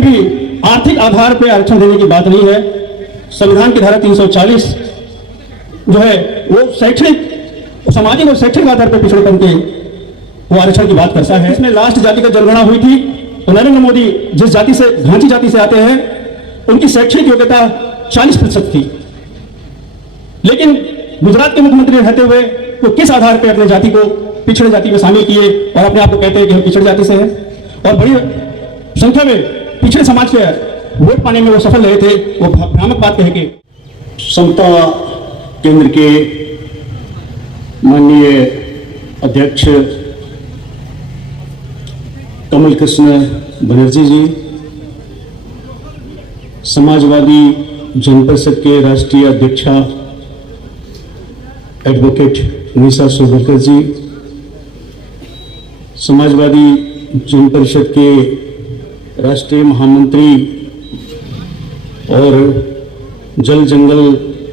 कहीं भी आर्थिक आधार पर आरक्षण देने की बात नहीं है। संविधान की धारा 340 जो है वो शैक्षणिक, सामाजिक और शैक्षणिक आधार पर पिछड़ेपन के वो आरक्षण की बात करता है। इसमें लास्ट जाति का जनगणना हुई थी तो नरेंद्र मोदी जिस जाति से, घांची जाति से आते हैं, उनकी शैक्षणिक योग्यता 40% थी। लेकिन गुजरात के मुख्यमंत्री रहते हुए वो किस आधार पर अपने जाति को पिछड़े जाति में शामिल किए और अपने आप को कहते हैं कि हम पिछड़े जाति से हैं, और बड़ी संख्या में पिछड़े समाज के वोट पाने में वो सफल रहे थे। वो भ्रामक बात कह के समता केंद्र के माननीय अध्यक्ष कमल कृष्ण बनर्जी जी, समाजवादी जन परिषद के राष्ट्रीय अध्यक्षा एडवोकेट निशा सोबरकर जी, समाजवादी जन परिषद के राष्ट्रीय महामंत्री और जल जंगल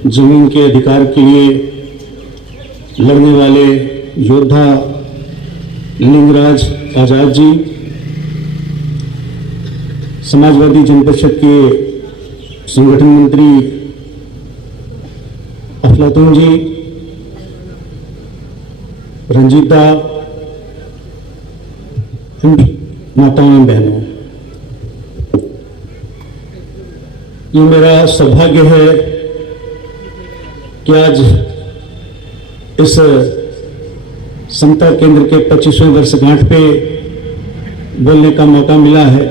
जमीन के अधिकार के लिए लड़ने वाले योद्धा लिंगराज आजाद जी, समाजवादी जन परिषद के संगठन मंत्री अफलातून जी, रंजीता, माताओं बहनों, ये मेरा सौभाग्य है कि आज इस समता केंद्र के 25वें वर्षगांठ पे बोलने का मौका मिला है।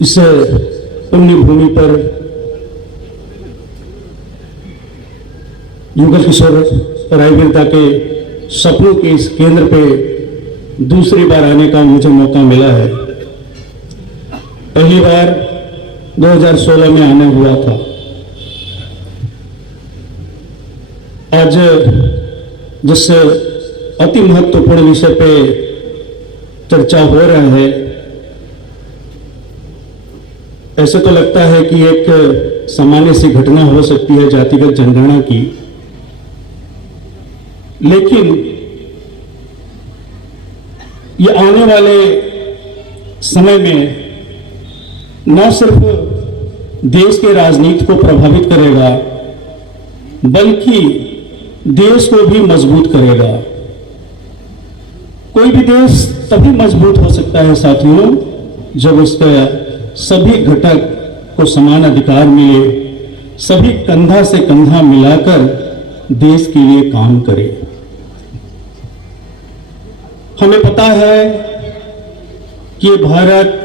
इस पुण्य भूमि पर युगल किशोर रायवीरता के सपनों के इस केंद्र पे दूसरी बार आने का मुझे मौका मिला है। पहली बार 2016 में आना हुआ था। आज जिस अति महत्वपूर्ण विषय पे चर्चा हो रहा है, ऐसे तो लगता है कि एक सामान्य सी घटना हो सकती है जातिगत जनगणना की, लेकिन ये आने वाले समय में न सिर्फ देश के राजनीति को प्रभावित करेगा बल्कि देश को भी मजबूत करेगा। कोई भी देश तभी मजबूत हो सकता है साथियों जब उसका सभी घटक को समान अधिकार मिले, सभी कंधा से कंधा मिलाकर देश के लिए काम करे। हमें पता है कि भारत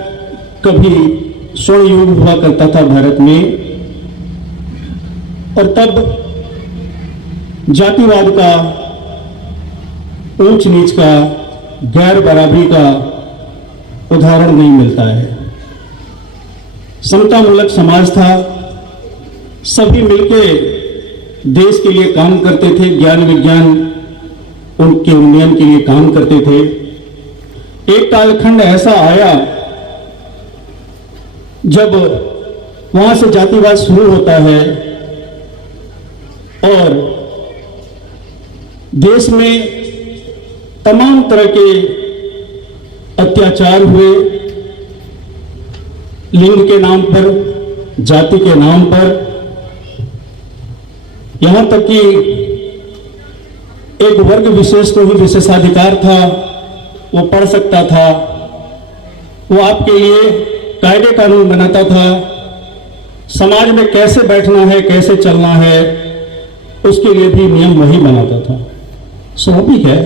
कभी स्वर्ण युग हुआ करता था भारत में, और तब जातिवाद का, ऊंच नीच का, गैर बराबरी का उदाहरण नहीं मिलता है। समतामूलक समाज था, सभी मिलके देश के लिए काम करते थे, ज्ञान विज्ञान उनके उन्नयन के लिए काम करते थे। एक कालखंड ऐसा आया जब वहां से जातिवाद शुरू होता है और देश में तमाम तरह के अत्याचार हुए, लिंग के नाम पर, जाति के नाम पर, यहां तक कि एक वर्ग विशेष को ही विशेषाधिकार था, वो पढ़ सकता था, वो आपके लिए कायदे कानून बनाता था, समाज में कैसे बैठना है, कैसे चलना है, उसके लिए भी नियम वही बनाता था। स्वाभाविक है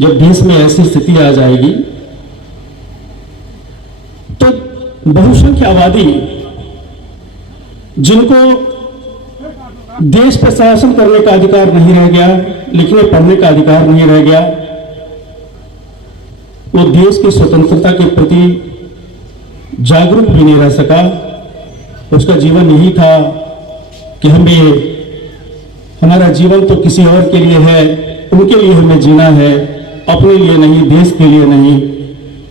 जब देश में ऐसी स्थिति आ जाएगी तो बहुसंख्यक आबादी जिनको देश पर शासन करने का अधिकार नहीं रह गया, लिखने पढ़ने का अधिकार नहीं रह गया, वो देश की स्वतंत्रता के प्रति जागरूक भी नहीं रह सका। उसका जीवन यही था कि हमारा जीवन तो किसी और के लिए है, उनके लिए हमें जीना है, अपने लिए नहीं, देश के लिए नहीं।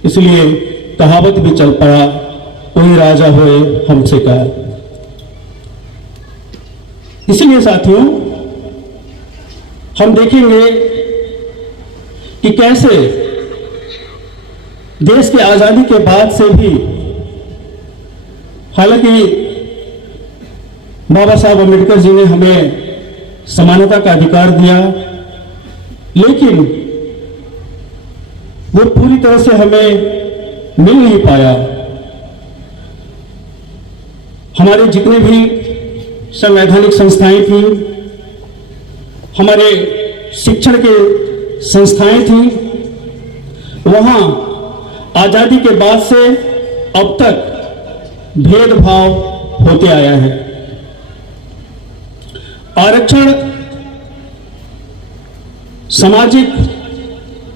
इसलिए कहावत भी चल पड़ा, कोई राजा होए हमसे का। इसलिए साथियों हम देखेंगे कि कैसे देश की आजादी के बाद से भी, हालांकि बाबा साहब अम्बेडकर जी ने हमें समानता का अधिकार दिया, लेकिन वो पूरी तरह से हमें मिल नहीं पाया। हमारे जितने भी संवैधानिक संस्थाएं थी, हमारे शिक्षण के संस्थाएं थी, वहां आजादी के बाद से अब तक भेदभाव होते आया है। आरक्षण सामाजिक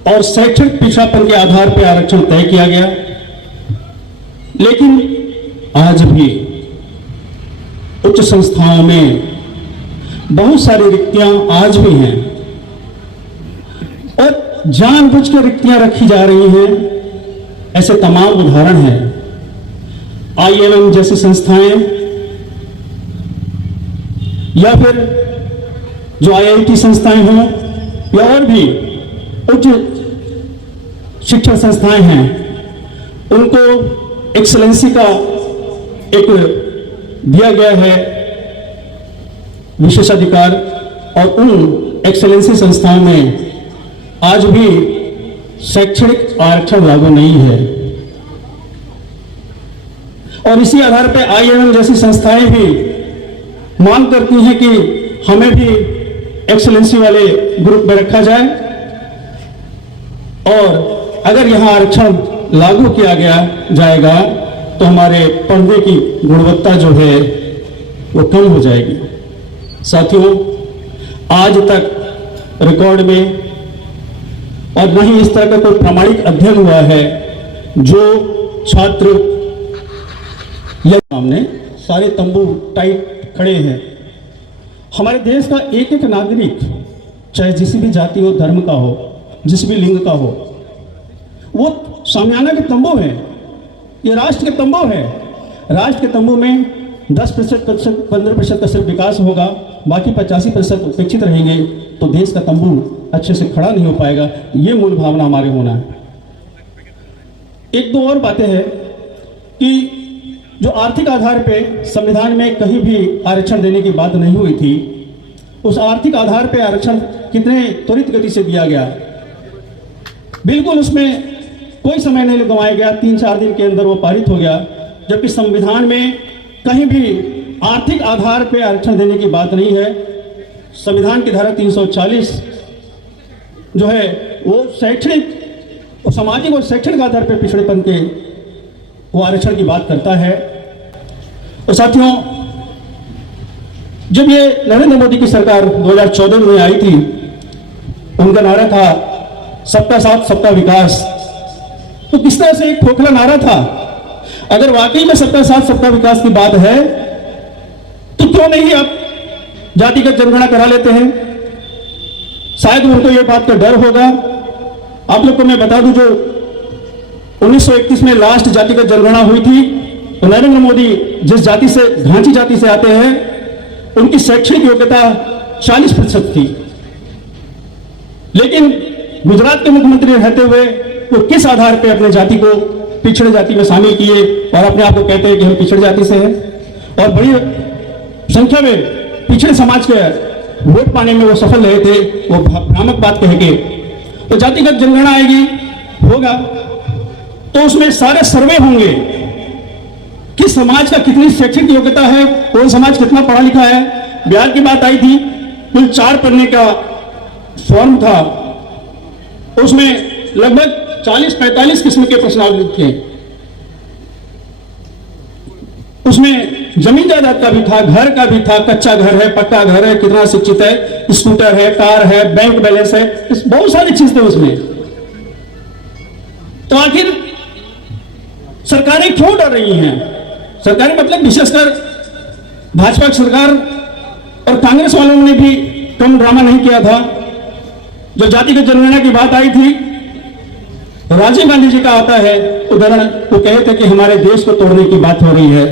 और शैक्षणिक पिछड़ापन के आधार पर आरक्षण तय किया गया, लेकिन आज भी उच्च संस्थाओं में बहुत सारी रिक्तियां आज भी हैं और जानबूझ के रिक्तियां रखी जा रही हैं। ऐसे तमाम उदाहरण हैं। IIM जैसी संस्थाएं या फिर जो IIT संस्थाएं हों या और भी उच्च शिक्षण संस्थाएं हैं, उनको एक्सेलेंसी का एक दिया गया है विशेषाधिकार, और उन एक्सेलेंसी संस्थाओं में आज भी शैक्षणिक आरक्षण लागू नहीं है। और इसी आधार पर IIM जैसी संस्थाएं भी मांग करती हैं कि हमें भी एक्सेलेंसी वाले ग्रुप में रखा जाए, और अगर यहां आरक्षण लागू किया जाएगा तो हमारे पढ़ने की गुणवत्ता जो है वो कम हो जाएगी। साथियों, आज तक रिकॉर्ड में और न ही इस तरह का कोई प्रामाणिक अध्ययन हुआ है जो छात्र या सामने सारे तंबू टाइट खड़े हैं। हमारे देश का एक एक नागरिक, चाहे जिस भी जाति हो, धर्म का हो, जिस भी लिंग का हो, वो सामियाना के तंबू है, ये राष्ट्र के तंबू है। राष्ट्र के तंबू में 10% 15% का सिर्फ विकास होगा, बाकी 85% उपेक्षित रहेंगे, तो देश का तंबू अच्छे से खड़ा नहीं हो पाएगा। ये मूल भावना हमारे होना है। एक दो और बातें हैं कि जो आर्थिक आधार पे संविधान में कहीं भी आरक्षण देने की बात नहीं हुई थी, उस आर्थिक आधार पे आरक्षण कितने त्वरित गति से दिया गया। बिल्कुल उसमें कोई समय नहीं गंवाया गया, 3-4 दिन के अंदर वो पारित हो गया। जबकि संविधान में कहीं भी आर्थिक आधार पे आरक्षण देने की बात नहीं है। संविधान की धारा 340 जो है वो शैक्षणिक और सामाजिक और शैक्षणिक आधार पर पिछड़ेपन के वो आरक्षण की बात करता है। और साथियों, जब ये नरेंद्र मोदी की सरकार 2014 में आई थी, उनका नारा था सबका साथ सबका विकास। तो किस तरह से एक खोखला नारा था। अगर वाकई में सबका साथ सबका विकास की बात है तो क्यों नहीं आप जातिगत जनगणना करा लेते हैं। शायद उनको ये बात का डर होगा। आप लोग को मैं बता दूं, जो 1931 में लास्ट जातिगत जनगणना हुई थी, तो नरेंद्र मोदी जिस जाति से, घांची जाति से आते हैं, उनकी शैक्षणिक योग्यता 40% थी। लेकिन गुजरात के मुख्यमंत्री रहते हुए वो किस आधार पर अपने जाति को पिछड़े जाति में शामिल किए और अपने आप को कहते हैं कि हम पिछड़े जाति से हैं, और बड़ी संख्या में पिछड़े समाज के वोट पाने में वो सफल रहे थे, वो भ्रामक बात कह के। तो जातिगत जनगणना आएगी, होगा, तो उसमें सारे सर्वे होंगे कि समाज का कितनी शैक्षिक योग्यता है, कौन समाज कितना पढ़ा लिखा है। बिहार की बात आई थी, कुल 4 पन्ने का फॉर्म था, उसमें लगभग 40-45 किस्म के प्रश्नावली थे। उसमें जमीन जायदाद का भी था, घर का भी था, कच्चा घर है, पक्का घर है, कितना शिक्षित है, स्कूटर है, कार है, बैंक बैलेंस है, बहुत सारी चीजें उसमें। तो आखिर सरकारें क्यों डर रही हैं? सरकारें मतलब विशेषकर भाजपा की सरकार और कांग्रेस वालों ने भी कम ड्रामा नहीं किया था। जब जातिगत जनगणना की बात आई थी, राजीव गांधी जी का आता है उदाहरण, वो कहे थे कि हमारे देश को तोड़ने की बात हो रही है।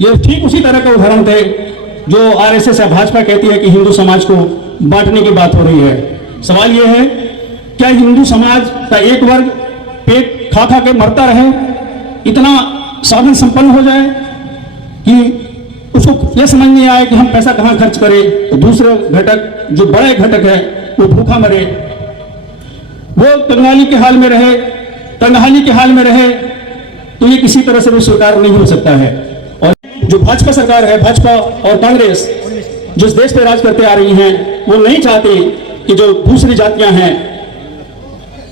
ये ठीक उसी तरह का उदाहरण थे जो आरएसएस या भाजपा कहती है कि हिंदू समाज को बांटने की बात हो रही है। सवाल ये है, क्या हिंदू समाज का एक वर्ग पेट खा खा के मरता रहे, इतना साधन संपन्न हो जाए कि उसको यह समझ नहीं आए कि हम पैसा कहां खर्च करें, तो दूसरा घटक जो बड़ा घटक है वो भूखा मरे, वो कंगाली के हाल में रहे, तंगहाली के हाल में रहे, तो ये किसी तरह से भी स्वीकार नहीं हो सकता है। और जो भाजपा सरकार है, भाजपा और कांग्रेस जो इस देश पे राज करते आ रही हैं, वो नहीं चाहते कि जो दूसरी जातियां हैं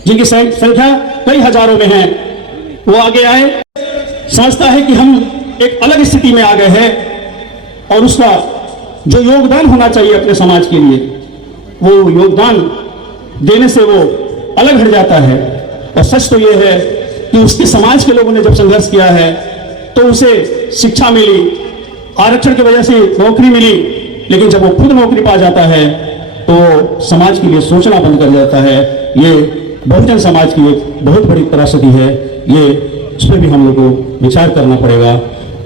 जिनकी संख्या कई हजारों में है वो आगे आए। समझता है कि हम एक अलग स्थिति में आ गए हैं और उसका जो योगदान होना चाहिए अपने समाज के लिए, वो योगदान देने से वो अलग हट जाता है। और सच तो ये है कि उसके समाज के लोगों ने जब संघर्ष किया है तो उसे शिक्षा मिली, आरक्षण की वजह से नौकरी मिली, लेकिन जब वो खुद नौकरी पा जाता है तो समाज के लिए सोचना बंद कर जाता है। ये बहुजन समाज की एक बहुत बड़ी त्रासदी है, ये इस पर भी हम लोग को विचार करना पड़ेगा।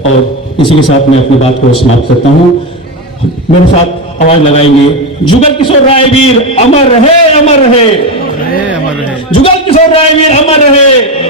और इसी के साथ मैं अपनी बात को समाप्त करता हूं। मेरे साथ आवाज लगाएंगे, जुगल किशोर राय वीर अमर रहे, अमर रहे, जुगल किशोर राय वीर अमर रहे।